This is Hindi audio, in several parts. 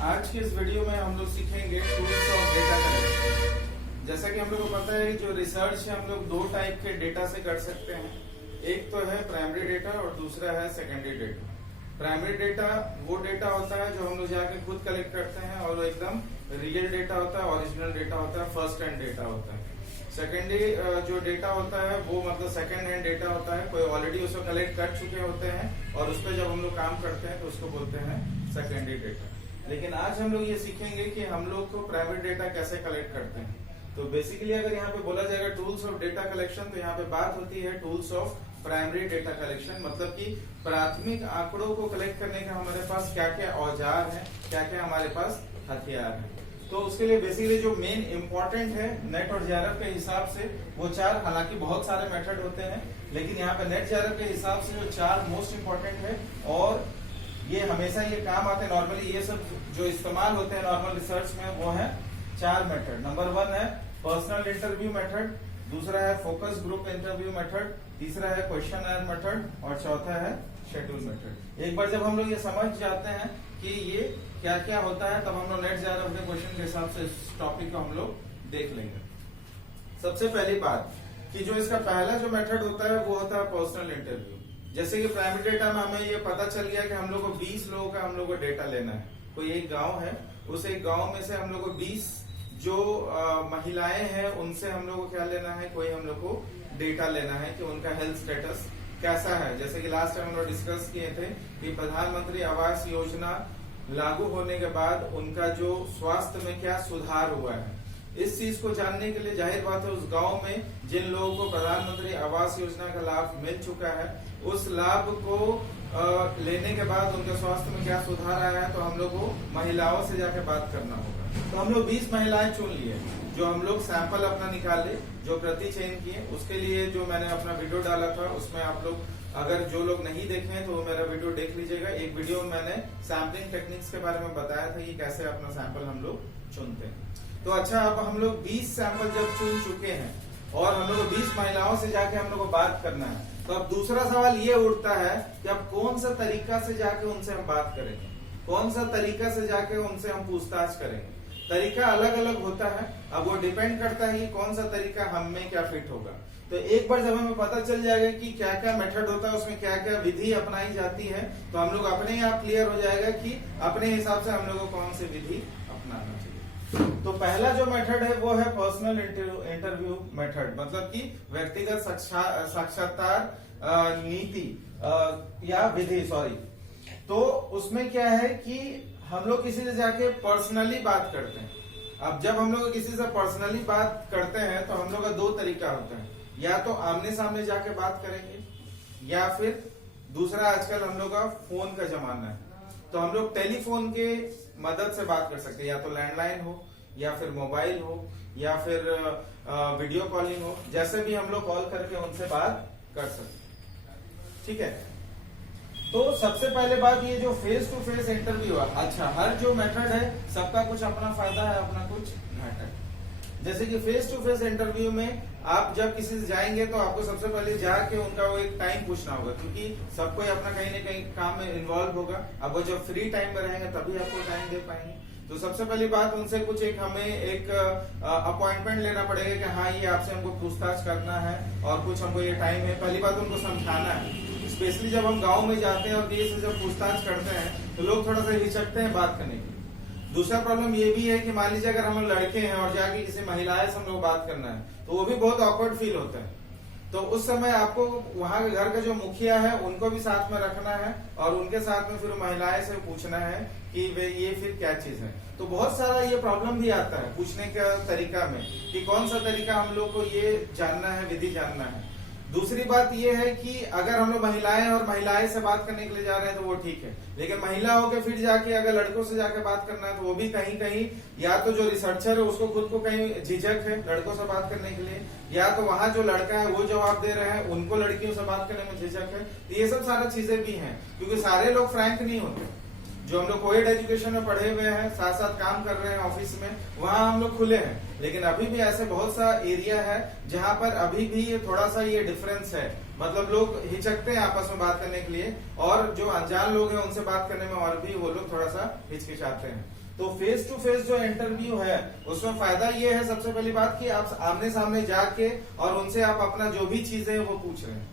आज के इस वीडियो में हम लोग सीखेंगे टूल्स ऑफ डेटा कलेक्शन। जैसा कि हम लोग को पता है जो रिसर्च है हम लोग दो टाइप के डेटा से कर सकते हैं। एक तो है प्राइमरी डेटा और दूसरा है सेकेंडरी डेटा। प्राइमरी डेटा वो डेटा होता है जो हम लोग जाके खुद कलेक्ट करते हैं और वो एकदम रियल डेटा होता है, ओरिजिनल डेटा होता है, फर्स्ट हैंड डेटा होता है। सेकेंडरी जो डेटा होता है वो मतलब सेकेंड हैंड डेटा होता है, कोई ऑलरेडी उसको कलेक्ट कर चुके होते हैं और उस पर जब हम लोग काम करते हैं तो उसको बोलते हैं सेकेंडरी डेटा। लेकिन आज हम लोग ये सीखेंगे कि हम लोग को प्राइमरी डेटा कैसे कलेक्ट करते हैं। तो बेसिकली अगर यहाँ पे बोला जाएगा टूल्स ऑफ डेटा कलेक्शन, तो यहाँ पे बात होती है tools of primary data collection, मतलब कि प्राथमिक आंकड़ों को कलेक्ट करने का हमारे पास क्या क्या औजार हैं, क्या क्या हमारे पास हथियार हैं। तो उसके लिए बेसिकली जो मेन इंपॉर्टेंट है नेट और जेआरएफ के हिसाब से वो चार, हालांकि बहुत सारे मेथड होते हैं लेकिन यहाँ पे नेट जेआरएफ के हिसाब से जो चार मोस्ट इंपॉर्टेंट है और ये हमेशा ये काम आते हैं। नॉर्मली ये सब जो इस्तेमाल होते हैं नॉर्मल रिसर्च में वो है चार मेथड। नंबर 1 है पर्सनल इंटरव्यू मेथड, दूसरा है फोकस ग्रुप इंटरव्यू मेथड, तीसरा है क्वेश्चनर मेथड और चौथा है शेड्यूल मेथड। एक बार जब हम लोग ये समझ जाते हैं कि ये क्या क्या होता है तब हम लोग नेट जेआरएफ के क्वेश्चन के हिसाब से इस टॉपिक को हम लोग देख लेंगे। सबसे पहली बात कि जो इसका पहला जो मेथड होता है वो होता है पर्सनल इंटरव्यू। जैसे कि प्राइमरी डेटा में हमें ये पता चल गया कि हम लोग को 20 लोगों का हम लोग को डेटा लेना है। कोई एक गांव है, उस एक गांव में से हम लोग को 20 जो महिलाएं हैं उनसे हम लोग को क्या लेना है, कोई हम लोग को डेटा लेना है कि उनका हेल्थ स्टेटस कैसा है। जैसे कि लास्ट टाइम हम लोग डिस्कस किए थे कि प्रधानमंत्री आवास योजना लागू होने के बाद उनका जो स्वास्थ्य में क्या सुधार हुआ है, इस चीज को जानने के लिए जाहिर बात है उस गांव में जिन लोगों को प्रधानमंत्री आवास योजना का लाभ मिल चुका है उस लाभ को लेने के बाद उनके स्वास्थ्य में क्या सुधार आया है, तो हम लोग को महिलाओं से जाके बात करना होगा। तो हम लोग 20 महिलाएं चुन लिए जो हम लोग सैंपल अपना निकाले, जो प्रति चयन किए। उसके लिए जो मैंने अपना वीडियो डाला था उसमें आप लोग अगर जो लोग नहीं देखे हैं तो वो मेरा वीडियो देख लीजिएगा। एक वीडियो में मैंने सैम्पलिंग टेक्निक्स के बारे में बताया था कि कैसे अपना सैंपल हम लोग चुनते हैं। तो अच्छा, अब हम लोग 20 सैंपल जब चुन चुके हैं और हम लोग 20 महिलाओं से जाके हम लोग को बात करना है, तो अब दूसरा सवाल ये उठता है कि अब कौन सा तरीका से जाके उनसे हम बात करेंगे, कौन सा तरीका से जाके उनसे हम पूछताछ करेंगे। तरीका अलग अलग होता है, अब वो डिपेंड करता है कि कौन सा तरीका हम में क्या फिट होगा। तो एक बार जब हमें पता चल जाएगा कि क्या क्या मेथड होता है, उसमें क्या क्या विधि अपनाई जाती है, तो हम लोग अपने आप क्लियर हो जाएगा कि अपने हिसाब से हम लोग को कौन सी विधि अपनाना चाहिए। तो पहला जो मेथड है वो है पर्सनल इंटरव्यू मेथड, मतलब कि व्यक्तिगत साक्षात्कार नीति या विधि, सॉरी। तो उसमें क्या है कि हम लोग किसी से जाके पर्सनली बात करते हैं। अब जब हम लोग किसी से पर्सनली बात करते हैं तो हम लोग का दो तरीका होता है, या तो आमने सामने जाके बात करेंगे या फिर दूसरा आजकल हम लोग का फोन का जमाना है तो हम लोग टेलीफोन के मदद से बात कर सकते हैं, या तो लैंडलाइन हो या फिर मोबाइल हो या फिर वीडियो कॉलिंग हो, जैसे भी हम लोग कॉल करके उनसे बात कर सकते। ठीक है, तो सबसे पहले बात ये जो फेस टू फेस इंटरव्यू है, अच्छा हर जो मेथड है सबका कुछ अपना फायदा है, अपना कुछ घाटा है। जैसे कि फेस टू फेस इंटरव्यू में आप जब किसी से जाएंगे तो आपको सबसे पहले जाके उनका वो एक टाइम पूछना होगा, क्योंकि सब कोई अपना कहीं ना कहीं काम में इन्वॉल्व होगा। अब वो जब फ्री टाइम में रहेंगे तभी आपको टाइम दे पाएंगे। तो सबसे पहली बात उनसे कुछ एक हमें एक अपॉइंटमेंट लेना पड़ेगा कि हाँ ये आपसे हमको पूछताछ करना है और कुछ हमको ये टाइम है। पहली बात उनको समझाना है, स्पेशली जब हम गांव में जाते हैं और किसी से जब पूछताछ करते हैं तो लोग थोड़ा सा हिचकते हैं बात करने के लिए। दूसरा प्रॉब्लम ये भी है कि मान लीजिए अगर हम लड़के हैं और जाके किसी महिलाएं से हम लोग बात करना है तो वो भी बहुत ऑकवर्ड फील होता है। तो उस समय आपको वहां के घर का जो मुखिया है उनको भी साथ में रखना है और उनके साथ में फिर महिलाएं से पूछना है कि वे ये फिर क्या चीज है। तो बहुत सारा ये प्रॉब्लम भी आता है पूछने का तरीका में कि कौन सा तरीका हम लोग को ये जानना है, विधि जानना है। दूसरी बात ये है कि अगर हम लोग महिलाएं और महिलाएं से बात करने के लिए जा रहे हैं तो वो ठीक है, लेकिन महिला होकर फिर जाके अगर लड़कों से जाके बात करना है तो वो भी कहीं कहीं या तो जो रिसर्चर है उसको खुद को कहीं झिझक है लड़कों से बात करने के लिए, या तो वहां जो लड़का है वो जवाब दे रहे हैं उनको लड़कियों से बात करने में झिझक है। तो ये सब सारा चीजें भी हैं, क्योंकि सारे लोग फ्रैंक नहीं होते। जो हम लोग कोएड एजुकेशन में पढ़े हुए हैं, साथ साथ काम कर रहे हैं ऑफिस में, वहां हम लोग खुले हैं। लेकिन अभी भी ऐसे बहुत सा एरिया है जहां पर अभी भी थोड़ा सा ये डिफरेंस है मतलब लोग हिचकते हैं आपस में बात करने के लिए, और जो अनजान लोग हैं उनसे बात करने में और भी वो लोग थोड़ा सा हिचकिचाते हैं। तो फेस टू फेस जो इंटरव्यू है उसमें फायदा ये है सबसे पहली बात कि आप आमने सामने जाके और उनसे आप अपना जो भी चीजें हैं वो पूछ रहे हैं,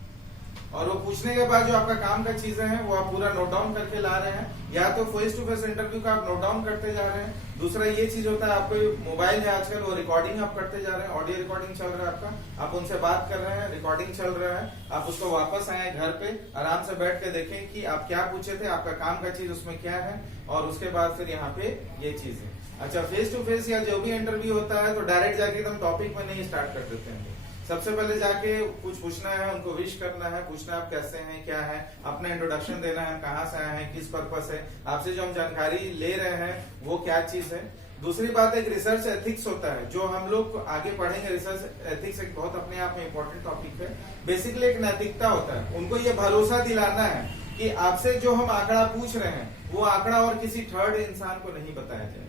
और वो पूछने के बाद जो आपका काम का चीजें हैं वो आप पूरा नोट डाउन करके ला रहे हैं, या तो फेस टू फेस इंटरव्यू का आप नोट डाउन करते जा रहे हैं। दूसरा ये चीज होता है आपको मोबाइल है आजकल, वो रिकॉर्डिंग आप करते जा रहे हैं, ऑडियो रिकॉर्डिंग चल रहा है आपका, आप उनसे बात कर रहे हैं, रिकॉर्डिंग चल रहा है, आप उसको वापस आए घर पे आराम से बैठ के देखें कि आप क्या पूछे थे, आपका काम का चीज उसमें क्या है, और उसके बाद फिर यहाँ पे ये चीज है। अच्छा, फेस टू फेस या जो भी इंटरव्यू होता है तो डायरेक्ट जाके एकदम टॉपिक में नहीं स्टार्ट कर देते हैं। सबसे पहले जाके कुछ पूछना है, उनको विश करना है, पूछना है आप कैसे हैं, क्या है, अपना इंट्रोडक्शन देना है, कहाँ से आए हैं, किस पर्पस है, आपसे जो हम जानकारी ले रहे हैं वो क्या चीज है। दूसरी बात एक रिसर्च एथिक्स होता है जो हम लोग आगे पढ़ेंगे। रिसर्च एथिक्स एक बहुत अपने आप में इम्पोर्टेंट टॉपिक है। बेसिकली एक नैतिकता होता है, उनको ये भरोसा दिलाना है कि आपसे जो हम आंकड़ा पूछ रहे हैं वो आंकड़ा और किसी थर्ड इंसान को नहीं बताया जाएगा।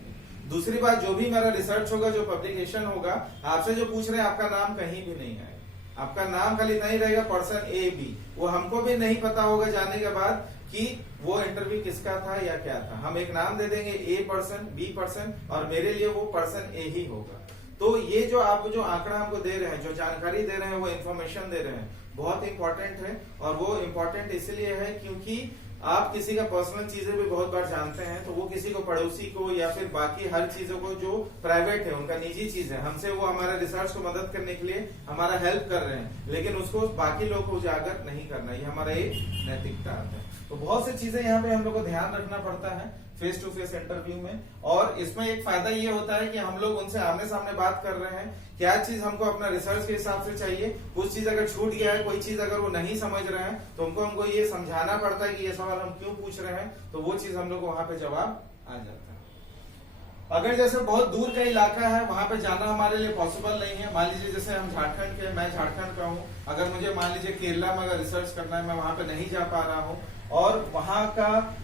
दूसरी बात, जो भी मेरा रिसर्च होगा, जो पब्लिकेशन होगा, आपसे जो पूछ रहे हैं आपका नाम कहीं भी नहीं आएगा, आपका नाम खाली नहीं रहेगा पर्सन ए बी, वो हमको भी नहीं पता होगा जाने के बाद कि वो इंटरव्यू किसका था या क्या था। हम एक नाम दे देंगे ए पर्सन, बी पर्सन, और मेरे लिए वो पर्सन ए ही होगा। तो ये जो आप जो आंकड़ा हमको दे रहे हैं, जो जानकारी दे रहे हैं, वो इन्फॉर्मेशन दे रहे हैं, बहुत इंपॉर्टेंट है। और वो इम्पोर्टेंट इसलिए है क्योंकि आप किसी का पर्सनल चीजें भी बहुत बार जानते हैं, तो वो किसी को, पड़ोसी को, या फिर बाकी हर चीजों को जो प्राइवेट है, उनका निजी चीज है, हमसे वो हमारे रिसर्च को मदद करने के लिए हमारा हेल्प कर रहे हैं, लेकिन उसको बाकी लोग को उजागर नहीं करना, ये हमारा एक नैतिकता है। तो बहुत सी चीजें यहाँ पे हम लोग को ध्यान रखना पड़ता है फेस टू फेस इंटरव्यू में। और इसमें एक फायदा ये होता है कि हम लोग उनसे आमने सामने बात कर रहे हैं, क्या चीज हमको अपना रिसर्च के हिसाब से चाहिए, कुछ चीज अगर छूट गया है, कोई चीज अगर वो नहीं समझ रहे हैं, तो हमको ये समझाना पड़ता है कि ये सवाल हम क्यों पूछ रहे हैं, तो वो चीज हम लोग को वहां पे जवाब आ जाता है। अगर जैसे बहुत दूर का इलाका है, वहां पे जाना हमारे लिए पॉसिबल नहीं है, मान लीजिए जैसे हम झारखंड के, मैं झारखंड का हूँ, अगर मुझे मान लीजिए केरला में अगर रिसर्च करना है, मैं वहां पे नहीं जा पा रहा हूँ, और वहां का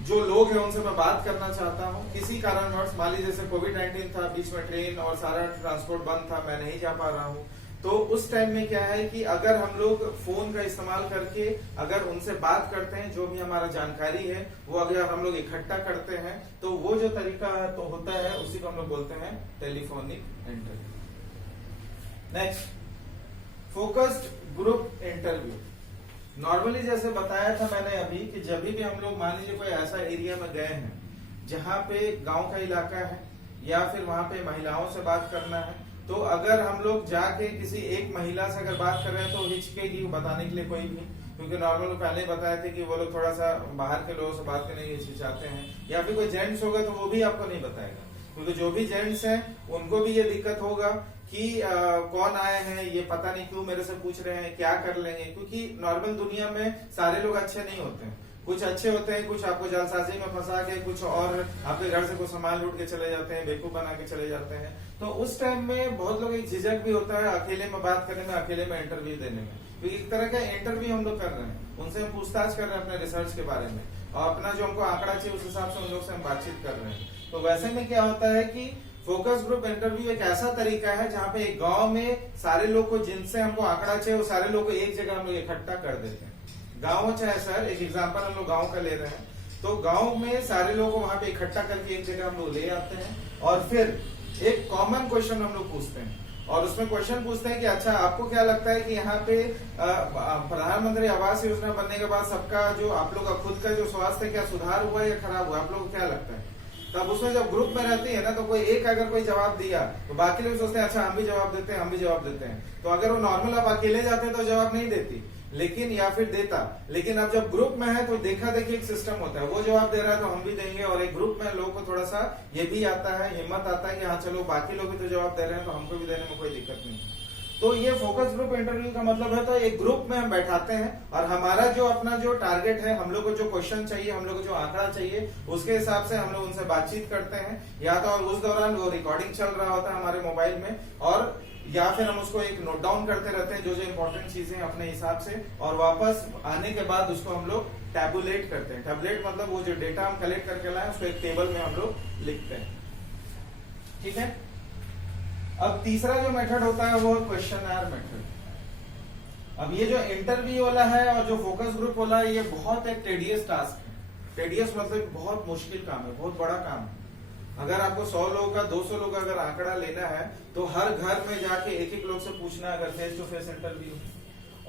जो लोग हैं उनसे मैं बात करना चाहता हूँ, किसी कारणवश, मान लीजिए जैसे कोविड-19 था, बीच में ट्रेन और सारा ट्रांसपोर्ट बंद था, मैं नहीं जा पा रहा हूँ, तो उस टाइम में क्या है कि अगर हम लोग फोन का इस्तेमाल करके अगर उनसे बात करते हैं, जो भी हमारा जानकारी है वो अगर हम लोग इकट्ठा करते हैं, तो वो जो तरीका तो होता है उसी को हम लोग बोलते हैं telephonic interview. Next, focused group interview. Normally जैसे बताया था मैंने अभी कि जब भी हम लोग मान लीजिए कोई ऐसा एरिया में गए हैं जहाँ पे गांव का इलाका है, या फिर वहां पे महिलाओं से बात करना है, तो अगर हम लोग जाके किसी एक महिला से अगर बात कर रहे हैं तो हिचकेगी बताने के लिए कोई भी, क्योंकि नॉर्मल पहले बताए थे कि वो लोग थोड़ा सा बाहर के लोगों से बात करने की हिचकिचाते हैं, या फिर कोई जेंट्स होगा तो वो भी आपको नहीं बताएगा, क्योंकि जो भी जेंट्स हैं उनको भी ये दिक्कत होगा कि कौन आए हैं, ये पता नहीं क्यों मेरे से पूछ रहे हैं, क्या कर लेंगे, क्योंकि नॉर्मल दुनिया में सारे लोग अच्छे नहीं होते हैं, कुछ अच्छे होते हैं, कुछ आपको जालसाजी में फंसा के, कुछ और आपके घर से कुछ सामान लूट के चले जाते हैं, बेवकूफ बना के चले जाते हैं। तो उस टाइम में बहुत लोग एक झिझक भी होता है अकेले में बात करने में, अकेले में इंटरव्यू देने में, क्योंकि एक तरह का इंटरव्यू हम लोग कर रहे हैं, उनसे हम पूछताछ कर रहे हैं अपने रिसर्च के बारे में, और अपना जो हमको आंकड़ा चाहिए उस हिसाब से उन लोग से हम बातचीत कर रहे हैं। तो वैसे में क्या होता है कि फोकस ग्रुप इंटरव्यू एक ऐसा तरीका है जहाँ पे एक गांव में सारे लोग को, जिनसे हमको आंकड़ा चाहिए, वो सारे लोग को एक जगह हम लोग इकट्ठा कर देते हैं। गांव चाहे शहर, एक एग्जांपल हम लोग गांव का ले रहे हैं, तो गांव में सारे लोगों को वहां पे इकट्ठा करके एक जगह हम लोग ले आते हैं, और फिर एक कॉमन क्वेश्चन हम लोग पूछते हैं, और उसमें क्वेश्चन पूछते हैं कि अच्छा आपको क्या लगता है कि यहाँ पे प्रधानमंत्री आवास योजना बनने के बाद सबका जो आप लोग का खुद का जो स्वास्थ्य क्या सुधार हुआ या खराब हुआ, आप लोग को क्या लगता है। तब उसमें जब ग्रुप में रहती है ना, तो कोई एक अगर कोई जवाब दिया तो बाकी लोग सोचते हैं अच्छा हम भी जवाब देते हैं, हम भी जवाब देते हैं। तो अगर वो नॉर्मल आप अकेले जाते तो जवाब नहीं देती, लेकिन या फिर देता, लेकिन अब जब ग्रुप में है तो देखा देखी एक सिस्टम होता है, वो जवाब दे रहा है तो हम भी देंगे, और एक ग्रुप में लोगों को थोड़ा सा ये भी आता है, हिम्मत आता है कि हाँ चलो बाकी लोग भी तो जवाब दे रहे हैं तो हमको भी देने में कोई दिक्कत नहीं। तो ये फोकस ग्रुप इंटरव्यू का मतलब है, तो एक ग्रुप में हम बैठाते हैं, और हमारा जो अपना जो टारगेट है, हम लोग को जो क्वेश्चन चाहिए, हम लोग को जो आंकड़ा चाहिए, उसके हिसाब से हम लोग उनसे बातचीत करते हैं, या तो उस दौरान वो रिकॉर्डिंग चल रहा होता है हमारे मोबाइल में, और या फिर हम उसको एक नोट डाउन करते रहते हैं जो जो इम्पोर्टेंट चीजें अपने हिसाब से, और वापस आने के बाद उसको हम लोग टैबुलेट करते हैं। टैबुलेट मतलब वो जो डेटा हम कलेक्ट करके लाए उसको एक टेबल में हम लोग लिखते हैं। ठीक है। अब तीसरा जो मेथड होता है वो क्वेश्चनर मेथड। अब ये जो इंटरव्यू वाला है और जो फोकस ग्रुप वाला है, ये बहुत एक टेडियस टास्क है। टेडियस मतलब बहुत मुश्किल काम है, बहुत बड़ा काम है। अगर आपको 100 लोगों का 200 लोग का अगर आंकड़ा लेना है तो हर घर में जाके एक एक लोग से पूछना है, अगर फेस टू फेस इंटरव्यू,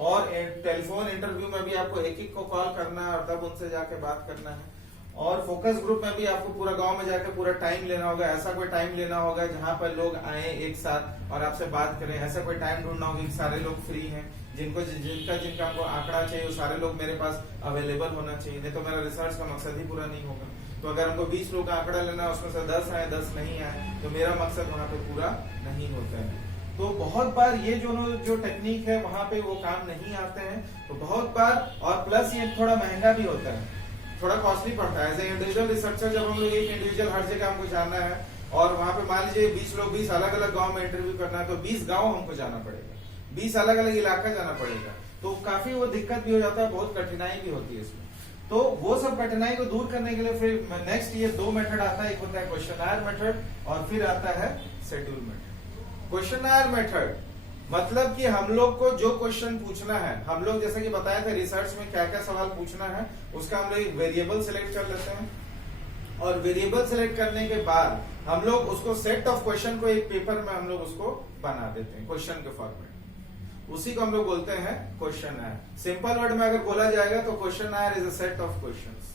और टेलीफोन इंटरव्यू में भी आपको एक एक को कॉल करना है और तब उनसे जाके बात करना है। और फोकस ग्रुप में भी आपको पूरा गांव में जाकर पूरा टाइम लेना होगा। ऐसा कोई टाइम लेना होगा जहां पर लोग आए एक साथ और आपसे बात करें। ऐसा कोई टाइम ढूंढना होगा कि सारे लोग फ्री हैं, जिनका हमको आंकड़ा चाहिए वो सारे लोग मेरे पास अवेलेबल होना चाहिए, नहीं तो मेरा रिसर्च का मकसद ही पूरा नहीं होगा। तो अगर हमको 20 लोग का आंकड़ा लेना है, उसमें से 10 आए 10 नहीं आए, तो मेरा मकसद वहां पे पूरा नहीं होता है। तो बहुत बार ये जो टेक्निक है वहां पे वो काम नहीं आते हैं। तो बहुत बार, और प्लस ये थोड़ा महंगा भी होता है, थोड़ा कॉस्टली पड़ता है। एज ए इंडिविजुअल रिसर्चर जब हम लोग एक इंडिविजुअल हर जगह हमको जाना है और वहां पे मान लीजिए 20 लोग 20 अलग अलग गांव में इंटरव्यू करना है, तो 20 गांव हमको जाना पड़ेगा, 20 अलग अलग इलाका जाना पड़ेगा। तो काफी वो दिक्कत भी हो जाता है, बहुत कठिनाई भी होती है इसमें। तो वो सब कठिनाई को दूर करने के लिए फिर नेक्स्ट ये 2 मेथड आता है, एक होता है क्वेश्चनर मेथड और फिर आता है शेड्यूल मेथड। क्वेश्चनर मेथड मतलब कि हम लोग को जो क्वेश्चन पूछना है, हम लोग जैसे कि बताया था रिसर्च में क्या क्या सवाल पूछना है, उसका हम लोग एक वेरिएबल सिलेक्ट कर लेते हैं और वेरिएबल सिलेक्ट करने के बाद हम लोग उसको सेट ऑफ क्वेश्चन को एक पेपर में हम लोग उसको बना देते हैं क्वेश्चन के फॉर्मेट। उसी को हम लोग बोलते हैं क्वेश्चनर। सिंपल वर्ड में अगर बोला जाएगा तो questionnaire is a set of questions.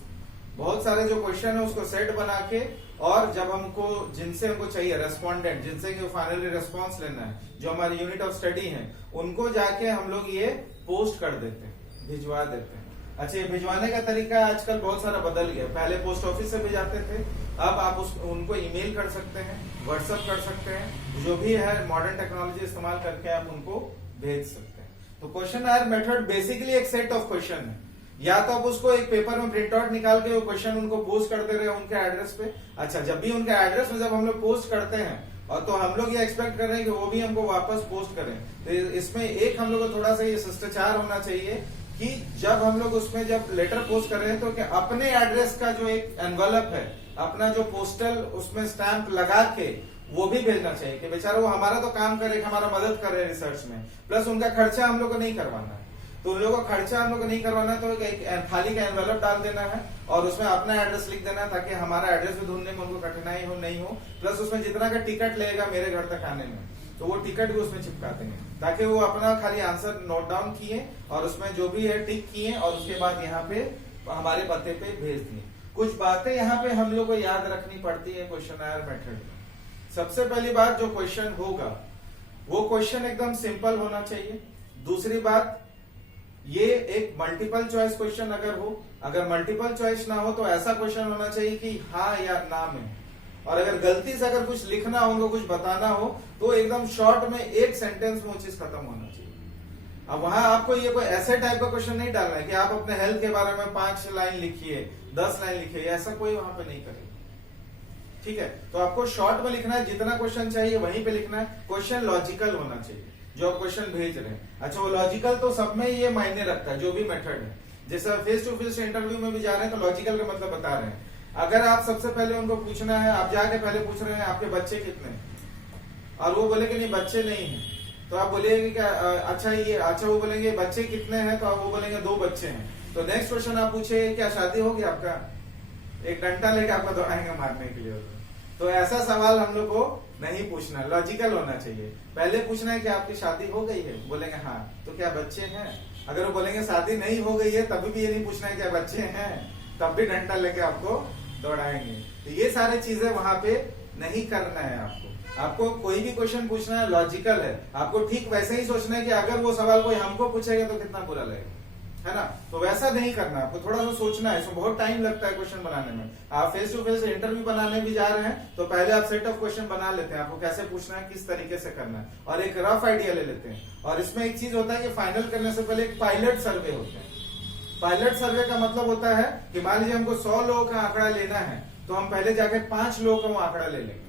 बहुत सारे जो क्वेश्चन है उसको सेट बना के, और जब हमको जिनसे हमको चाहिए रेस्पोंडेंट, जिनसे कि फाइनली रेस्पॉन्स लेना है, जो हमारी यूनिट ऑफ स्टडी है, उनको जाके हम लोग ये पोस्ट कर देते हैं, भिजवा देते हैं। अच्छा, ये भिजवाने का तरीका आजकल बहुत सारा बदल गया। पहले पोस्ट ऑफिस से भिजाते थे, अब आप उनको ईमेल कर सकते हैं, व्हाट्सएप कर सकते हैं, जो भी है मॉडर्न टेक्नोलॉजी इस्तेमाल करके आप उनको भेज सकते हैं। तो क्वेश्चनर मेथड बेसिकली एक सेट ऑफ क्वेश्चन है। या तो आप उसको एक पेपर में प्रिंट आउट निकाल के वो क्वेश्चन उनको पोस्ट कर दे रहे हैं उनके एड्रेस पे। अच्छा, जब भी उनके एड्रेस में जब हम लोग पोस्ट करते हैं और तो हम लोग ये एक्सपेक्ट कर रहे हैं कि वो भी हमको वापस पोस्ट करें। तो इसमें एक हम लोग को थोड़ा सा ये शिष्टाचार होना चाहिए कि जब हम लोग उसमें जब लेटर पोस्ट कर रहे हैं तो कि अपने एड्रेस का जो एक एनवलप है, अपना जो पोस्टल उसमें स्टैंप लगा के वो भी भेजना चाहिए कि बेचारा वो हमारा तो काम करे, हमारा मदद करे रिसर्च में, प्लस उनका खर्चा हम लोग को नहीं करवाना है। तो उन लोगों का खर्चा हम लोग को नहीं करवाना है, तो एक खाली का एनवेलप डाल देना है और उसमें अपना एड्रेस लिख देना है ताकि हमारा एड्रेस भी ढूंढने में उनको कठिनाई हो नहीं हो। प्लस उसमें जितना का टिकट लगेगा मेरे घर तक आने में, तो वो टिकट भी उसमें चिपका देंगे ताकि वो अपना खाली आंसर नोट डाउन किए और उसमें जो भी है टिक किए और उसके बाद यहाँ पे हमारे पते पे भेज दिए। कुछ बातें यहाँ पे हम लोग को याद रखनी पड़ती है क्वेश्चनर मेथड में। सबसे पहली बात, जो क्वेश्चन होगा वो क्वेश्चन एकदम सिंपल होना चाहिए। दूसरी बात, ये एक मल्टीपल चॉइस क्वेश्चन अगर हो, अगर मल्टीपल चॉइस ना हो तो ऐसा क्वेश्चन होना चाहिए कि हाँ या ना में, और अगर गलती से अगर कुछ लिखना हो, उनको कुछ बताना हो, तो एकदम शॉर्ट में एक सेंटेंस में वो चीज खत्म होना चाहिए। अब वहां आपको ये कोई ऐसे टाइप का क्वेश्चन नहीं डालना है कि आप अपने हेल्थ के बारे में 5 लाइन लिखिए, 10 लाइन लिखिए, ऐसा कोई वहां पे नहीं करेगा। ठीक है, तो आपको शॉर्ट में लिखना है, जितना क्वेश्चन चाहिए वहीं पे लिखना है। क्वेश्चन लॉजिकल होना चाहिए जो आप क्वेश्चन भेज रहे हैं। अच्छा, वो लॉजिकल तो सब में ये मायने रखता है, जो भी मेथड है। जैसे फेस टू फेस इंटरव्यू में भी जा रहे हैं तो लॉजिकल का मतलब बता रहे हैं। अगर आप सबसे पहले उनको पूछना है, आप जाके पहले पूछ रहे हैं आपके बच्चे कितने, और वो बोले कि नहीं बच्चे नहीं है, तो आप बोलिए कि अच्छा वो बोलेंगे बच्चे कितने हैं, तो आप वो बोलेंगे 2 बच्चे हैं। तो नेक्स्ट क्वेश्चन आप पूछे क्या शादी होगी आपका, एक डंडा लेके आपको दौड़ाएंगे मारने के लिए। तो ऐसा सवाल हम लोग को नहीं पूछना, लॉजिकल होना चाहिए। पहले पूछना है कि आपकी शादी हो गई है, बोलेंगे हाँ, तो क्या बच्चे हैं। अगर वो बोलेंगे शादी नहीं हो गई है, तभी भी ये नहीं पूछना है क्या बच्चे हैं, तब भी डंडा लेके आपको दौड़ाएंगे। तो ये सारी चीजें वहां पे नहीं करना है। आपको कोई भी क्वेश्चन पूछना है लॉजिकल है, आपको ठीक वैसे ही सोचना है कि अगर वो सवाल कोई हमको पूछेगा तो कितना बुरा लगेगा, है ना। तो वैसा नहीं करना, आपको थोड़ा सा सोचना है। इसमें बहुत टाइम लगता है क्वेश्चन बनाने में। आप फेस टू फेस इंटरव्यू बनाने भी जा रहे हैं तो पहले आप सेट ऑफ क्वेश्चन बना लेते हैं, आपको कैसे पूछना है, किस तरीके से करना है, और एक रफ आइडिया ले लेते हैं। और इसमें एक चीज होता है कि फाइनल करने से पहले एक पायलट सर्वे होता है। पायलट सर्वे का मतलब होता है कि मान लीजिए हमको 100 लोगों का आंकड़ा लेना है, तो हम पहले जाके 5 लोगों का वो आंकड़ा ले लेंगे,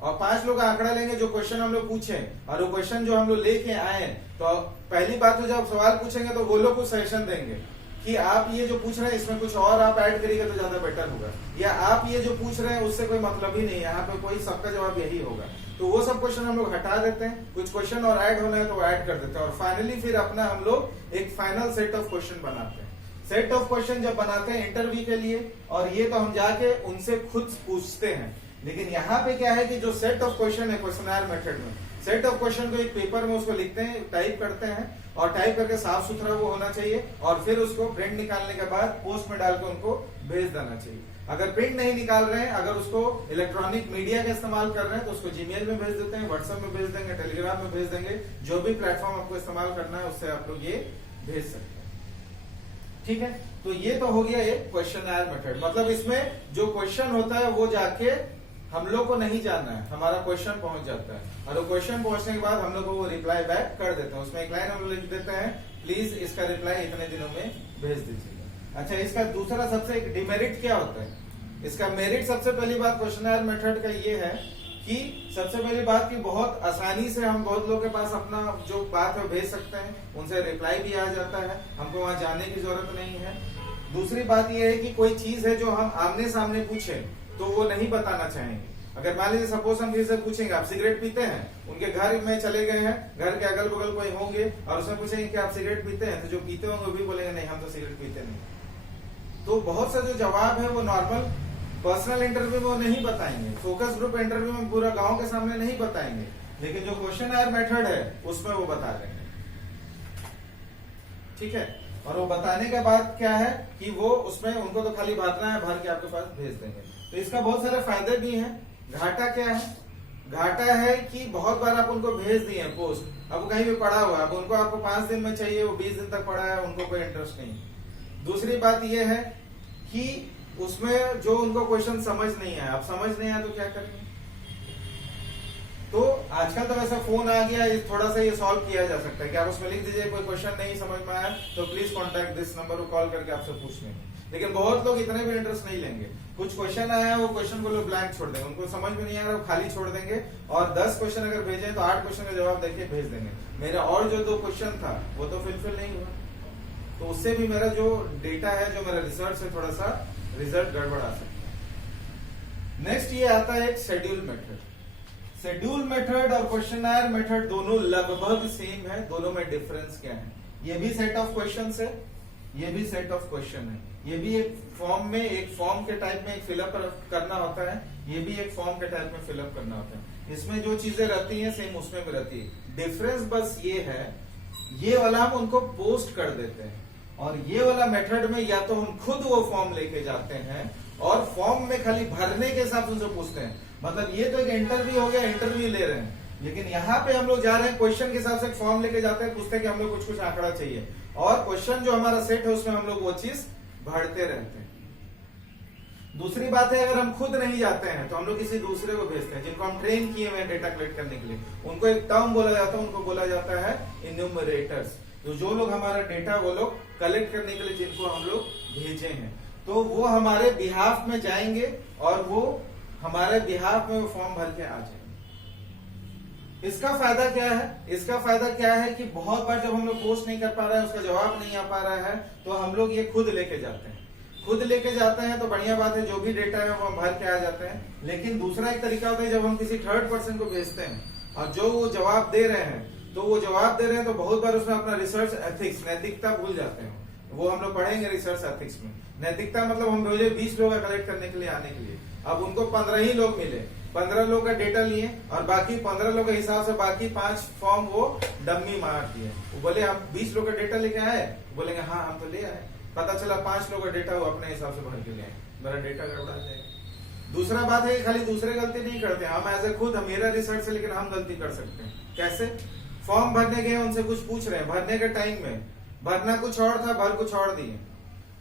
और 5 लोग आंकड़ा लेंगे जो क्वेश्चन हम लोग पूछे, और वो क्वेश्चन जो हम लोग लेके आए, तो पहली बात तो जब सवाल पूछेंगे तो वो लोग कुछ सजेशन देंगे कि आप ये जो पूछ रहे हैं इसमें कुछ और आप ऐड करिएगा तो ज्यादा बेटर होगा, या आप ये जो पूछ रहे हैं उससे कोई मतलब ही नहीं, यहाँ पे कोई सबका जवाब यही होगा। तो वो सब क्वेश्चन हम लोग हटा देते हैं, कुछ क्वेश्चन और ऐड होना है तो ऐड कर देते हैं, और फाइनली फिर अपना हम लोग एक फाइनल सेट ऑफ क्वेश्चन बनाते हैं। सेट ऑफ क्वेश्चन जब बनाते हैं इंटरव्यू के लिए, और ये तो हम जाके उनसे खुद पूछते हैं, लेकिन यहाँ पे क्या है कि जो सेट ऑफ क्वेश्चन है क्वेश्चनर मेथड में, सेट ऑफ क्वेश्चन को एक पेपर में उसको लिखते हैं, टाइप करते हैं, और टाइप करके साफ सुथरा वो होना चाहिए, और फिर उसको प्रिंट निकालने के बाद पोस्ट में डाल के उनको भेज देना चाहिए। अगर प्रिंट नहीं निकाल रहे हैं, अगर उसको इलेक्ट्रॉनिक मीडिया का इस्तेमाल कर रहे हैं तो उसको जीमेल में भेज देते हैं, व्हाट्सएप में भेज देंगे, टेलीग्राम में भेज देंगे, जो भी प्लेटफॉर्म आपको इस्तेमाल करना है उससे आप लोग ये भेज सकते हैं। ठीक है, तो ये तो हो गया एक क्वेश्चनर मेथड, मतलब इसमें जो क्वेश्चन होता है वो जाके हम लोग को नहीं जानना है, हमारा क्वेश्चन पहुंच जाता है, और वो क्वेश्चन पहुंचने के बाद हम लोग को वो रिप्लाई बैक कर देते हैं। उसमें एक लाइन हम लोग लिख देते हैं, प्लीज इसका रिप्लाई इतने दिनों में भेज दीजिएगा। अच्छा, इसका दूसरा सबसे एक डिमेरिट क्या होता है? इसका मेरिट सबसे पहली बात क्वेश्चनर मेथड का ये है कि सबसे पहली बात कि बहुत आसानी से हम बहुत लोगों के पास अपना जो बात है भेज सकते हैं, उनसे रिप्लाई भी आ जाता है, हमको वहां जाने की जरूरत नहीं है। दूसरी बात यह है कि कोई चीज है जो हम आमने सामने पूछे तो वो नहीं बताना चाहेंगे। अगर मान लीजिए सपोज हम किसी से पूछेंगे आप सिगरेट पीते हैं, उनके घर में चले गए हैं, घर के अगल बगल कोई होंगे और उसमें पूछेंगे कि आप सिगरेट पीते हैं, तो जो पीते होंगे वो भी बोलेंगे नहीं हम तो सिगरेट पीते नहीं। तो बहुत सा जो जवाब है वो नॉर्मल पर्सनल इंटरव्यू में वो नहीं बताएंगे, फोकस ग्रुप इंटरव्यू में पूरा गांव के सामने नहीं बताएंगे, लेकिन जो क्वेश्चनर मेथड है उसमें वो बता देंगे। ठीक है, और वो बताने के बाद क्या है कि वो उसमें उनको तो खाली भरना है, भर के आपके पास भेज देंगे। तो इसका बहुत सारे फायदे भी हैं। घाटा क्या है? घाटा है कि बहुत बार आप उनको भेज दिए पोस्ट, अब कहीं भी पड़ा हुआ है, अब उनको आपको 5 दिन में चाहिए, वो 20 दिन तक पड़ा है, उनको कोई इंटरेस्ट नहीं। दूसरी बात ये है कि उसमें जो उनको क्वेश्चन समझ नहीं आया, अब समझ नहीं आया तो क्या करेंगे? तो आजकल तो वैसा फोन आ गया, थोड़ा सा ये सॉल्व किया जा सकता है कि आप उसमें लिख दीजिए कोई क्वेश्चन नहीं समझ में आया तो प्लीज कॉन्टैक्ट दिस नंबर को कॉल करके आपसे पूछ लेंगे। लेकिन बहुत लोग इतने भी इंटरेस्ट नहीं लेंगे, कुछ क्वेश्चन आया वो क्वेश्चन को लोग ब्लैंक छोड़ देंगे, उनको समझ में नहीं आ रहा वो खाली छोड़ देंगे, और 10 क्वेश्चन अगर भेजे तो 8 क्वेश्चन का जवाब देके भेज देंगे। मेरा और जो 2 क्वेश्चन था वो तो फुलफिल नहीं हुआ, तो उससे भी मेरा जो डेटा है, जो मेरा रिसर्च है, थोड़ा सा रिजल्ट गड़बड़ आ सकता है। नेक्स्ट ये आता है एक शेड्यूल मेथड। शेड्यूल मेथड और क्वेश्चनर मेथड दोनों लगभग सेम है, दोनों में डिफरेंस क्या है? ये भी सेट ऑफ क्वेश्चंस है, ये भी सेट ऑफ क्वेश्चन है, ये भी एक फॉर्म में, एक फॉर्म के टाइप में एक फिलअप करना होता है, ये भी एक फॉर्म के टाइप में फिलअप करना होता है। इसमें जो चीजें रहती हैं सेम उसमें भी रहती है। डिफरेंस बस ये है, ये वाला हम उनको पोस्ट कर देते हैं, और ये वाला मेथड में या तो हम खुद वो फॉर्म लेके जाते हैं और फॉर्म में खाली भरने के हिसाब से उनसे पूछते हैं। मतलब ये तो एक इंटरव्यू हो गया, इंटरव्यू ले रहे हैं, लेकिन यहाँ पे हम लोग जा रहे हैं क्वेश्चन के हिसाब से फॉर्म लेके जाते हैं, पूछते हैं कि हम लोग कुछ आंकड़ा चाहिए, और क्वेश्चन जो हमारा सेट है उसमें हम लोग वो चीज भरते रहते हैं। दूसरी बात है, अगर हम खुद नहीं जाते हैं तो हम लोग किसी दूसरे को भेजते हैं, जिनको हम ट्रेन किए हुए हैं डेटा कलेक्ट करने के लिए। उनको एक टर्म बोला जाता है, उनको बोला जाता है इन्यूमरेटर्स। तो जो लोग हमारा डेटा वो लोग कलेक्ट करने के लिए जिनको हम लोग भेजे हैं, तो वो हमारे बिहाफ में जाएंगे और वो हमारे बिहाफ में वो फॉर्म भर के आ जाएंगे। इसका फायदा क्या है? इसका फायदा क्या है कि बहुत बार जब हम लोग पोस्ट नहीं कर पा रहे हैं, उसका जवाब नहीं आ पा रहा है, तो हम लोग ये खुद लेके जाते हैं। खुद लेके जाते हैं तो बढ़िया बात है, जो भी डेटा है वो हम भर के आ जाते हैं। लेकिन दूसरा एक तरीका होता है, जब हम किसी थर्ड पर्सन को भेजते हैं और जो वो जवाब दे रहे हैं, तो वो जवाब दे रहे हैं तो बहुत बार उसमें अपना रिसर्च एथिक्स, नैतिकता भूल जाते हैं। वो हम लोग पढ़ेंगे रिसर्च एथिक्स में। नैतिकता मतलब हम भेजे 20 लोग कलेक्ट करने के लिए आने के लिए, अब उनको 15 ही लोग मिले, 15 लोग का डेटा लिए और बाकी 15 लोग के हिसाब से बाकी 5 फॉर्म वो डम्मी मार दिए। वो बोले हम 20 लोग का डेटा लेके आए, बोलेंगे हाँ हम तो ले आए, पता चला 5 लोग का डेटा वो अपने हिसाब से भर के ले आए, मेरा डेटा गड़बड़ा जाएगा। दूसरा बात है कि खाली दूसरे गलती नहीं करते, हम एज ए खुद मेरा रिसर्च है लेकिन हम गलती कर सकते हैं। कैसे? फॉर्म भरने गए, उनसे कुछ पूछ रहे हैं, भरने के टाइम में भरना कुछ और था, भर कुछ और दिए।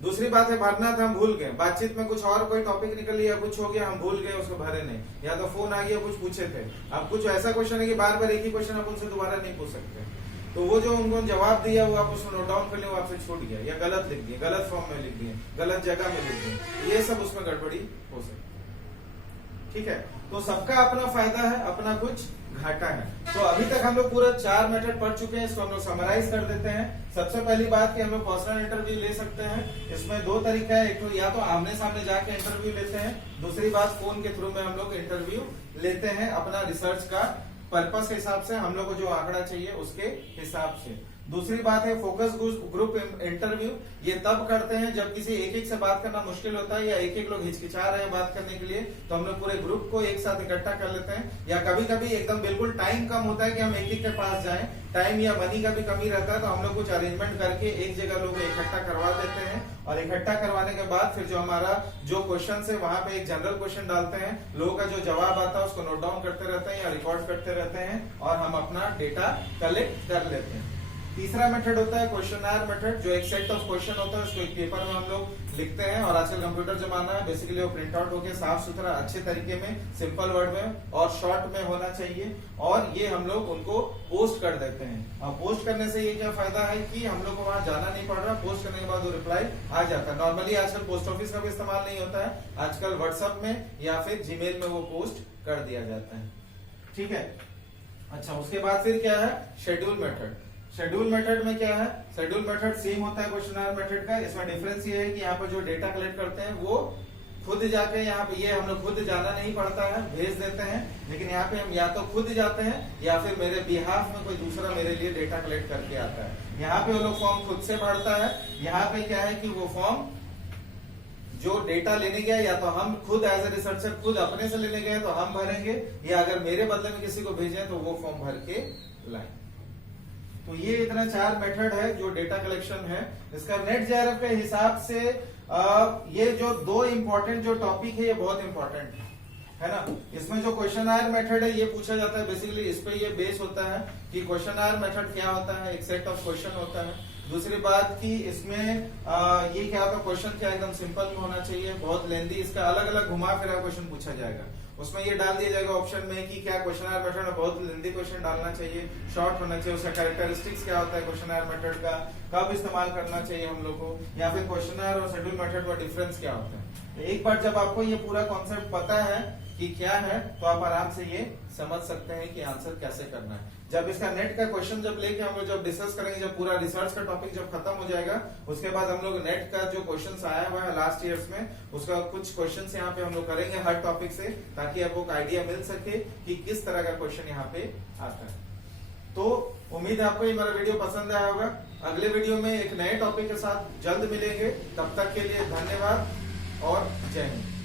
दूसरी बात है भरना था हम भूल गए, बातचीत में कुछ और कोई टॉपिक निकल लिया, कुछ हो गया हम भूल गए, उसको भरे नहीं, या तो फोन आ गया कुछ पूछे थे। अब कुछ ऐसा क्वेश्चन है कि बार बार एक ही क्वेश्चन आप उनसे दोबारा नहीं पूछ सकते, तो वो जो उनको जवाब दिया वो आप उसको नोट डाउन कर लिया, वो आपसे छूट गया, या गलत लिख दिए, गलत फॉर्म में लिख दिए, गलत जगह में लिख दिए, ये सब उसमें गड़बड़ी हो सकती है। ठीक है, तो सबका अपना फायदा है, अपना कुछ घाटा है। तो अभी तक हम लोग पूरा 4 मेथड पढ़ चुके हैं, इसको हम लोग समराइज कर देते हैं। सबसे पहली बात कि हम लोग पर्सनल इंटरव्यू ले सकते हैं। इसमें 2 तरीका है, एक तो या तो आमने सामने जाके इंटरव्यू लेते हैं, दूसरी बात फोन के थ्रू में हम लोग इंटरव्यू लेते हैं अपना रिसर्च का पर्पस के हिसाब से, हम लोग को जो आंकड़ा चाहिए उसके हिसाब से। दूसरी बात है फोकस ग्रुप इंटरव्यू। ये तब करते हैं जब किसी एक से बात करना मुश्किल होता है या एक लोग हिचकिचा रहे हैं बात करने के लिए, तो हम लोग पूरे ग्रुप को एक साथ इकट्ठा कर लेते हैं। या कभी कभी एकदम बिल्कुल टाइम कम होता है कि हम एक के पास जाएं, टाइम या मनी का भी कमी रहता है, तो हम लोग कुछ अरेंजमेंट करके एक जगह लोग इकट्ठा करवा देते हैं। और इकट्ठा करवाने के बाद फिर जो हमारा जो क्वेश्चन है वहां पे एक जनरल क्वेश्चन डालते हैं, लोगों का जो जवाब आता है उसको नोट डाउन करते रहते हैं या रिकॉर्ड करते रहते हैं और हम अपना डेटा कलेक्ट कर लेते हैं। तीसरा मेथड होता है क्वेश्चनर मेथड, जो एक सेट ऑफ क्वेश्चन होता है उसको एक पेपर में हम लोग लिखते हैं और आजकल कंप्यूटर जमाना है, बेसिकली वो प्रिंट आउट होकर साफ सुथरा अच्छे तरीके में सिंपल वर्ड में और शॉर्ट में होना चाहिए, और ये हम लोग उनको पोस्ट कर देते हैं। और पोस्ट करने से ये क्या फायदा है कि हम लोग को वहां जाना नहीं पड़ रहा, पोस्ट करने के बाद वो रिप्लाई आ जाता है। नॉर्मली आजकल पोस्ट ऑफिस का भी इस्तेमाल नहीं होता है, आजकल व्हाट्सएप में या फिर जीमेल में वो पोस्ट कर दिया जाता है। ठीक है, अच्छा उसके बाद फिर क्या है शेड्यूल मेथड। शेड्यूल मेथड में क्या है, शेड्यूल मेथड सेम होता है क्वेश्चनर मेथड का। इसमें डिफरेंस ये है कि यहाँ पर जो डेटा कलेक्ट करते हैं वो खुद जाके यहाँ पे, ये हम लोग खुद जाना नहीं पड़ता है, भेज देते हैं, लेकिन यहाँ पे हम या तो खुद जाते हैं या फिर मेरे बिहाफ में कोई दूसरा मेरे लिए डेटा कलेक्ट करके आता है। यहाँ पे वो लोग फॉर्म खुद से भरता है। यहाँ पे क्या है कि वो फॉर्म जो डेटा लेने गया या तो हम खुद एज ए रिसर्चर खुद अपने से लेने गए तो हम भरेंगे, या अगर मेरे बदले में किसी को भेजे तो वो फॉर्म भर के लाए। तो ये इतना 4 मेथड है जो डेटा कलेक्शन है। इसका नेट जेआरएफ के हिसाब से ये जो 2 इंपॉर्टेंट जो टॉपिक है ये बहुत इंपॉर्टेंट है ना। इसमें जो क्वेश्चनर मेथड है ये पूछा जाता है, बेसिकली इस पे ये बेस होता है कि क्वेश्चनर मेथड क्या होता है, एक सेट ऑफ क्वेश्चन होता है। दूसरी बात कि इसमें ये क्या होगा, क्वेश्चन क्या एकदम सिंपल में होना चाहिए, बहुत लेंदी, इसका अलग अलग घुमा फिरा क्वेश्चन पूछा जाएगा। उसमें ये डाल दिया जाएगा ऑप्शन में कि क्या क्वेश्चनर मेथड में बहुत लेंदी क्वेश्चन डालना चाहिए, शॉर्ट होना चाहिए, उसका कैरेक्टरिस्टिक्स क्या होता है क्वेश्चनर मेथड का, कब इस्तेमाल करना चाहिए हम लोग को, या फिर क्वेश्चनर और शेड्यूल मेथड का डिफरेंस क्या होता है। एक बार जब आपको ये पूरा कॉन्सेप्ट पता है कि क्या है तो आप आराम से ये समझ सकते हैं कि आंसर कैसे करना है। जब इसका नेट का क्वेश्चन जब लेके हम लोग जब डिस्कस करेंगे, जब पूरा रिसर्च का टॉपिक जब खत्म हो जाएगा, उसके बाद हम लोग नेट का जो क्वेश्चंस आया हुआ है लास्ट ईयर्स में, उसका कुछ क्वेश्चंस यहाँ पे हम लोग करेंगे हर टॉपिक से, ताकि आपको एक आइडिया मिल सके कि किस तरह का क्वेश्चन यहाँ पे आता है। तो उम्मीद है आपको ये मेरा वीडियो पसंद आया होगा। अगले वीडियो में एक नए टॉपिक के साथ जल्द मिलेंगे, तब तक के लिए धन्यवाद और जय हिंद।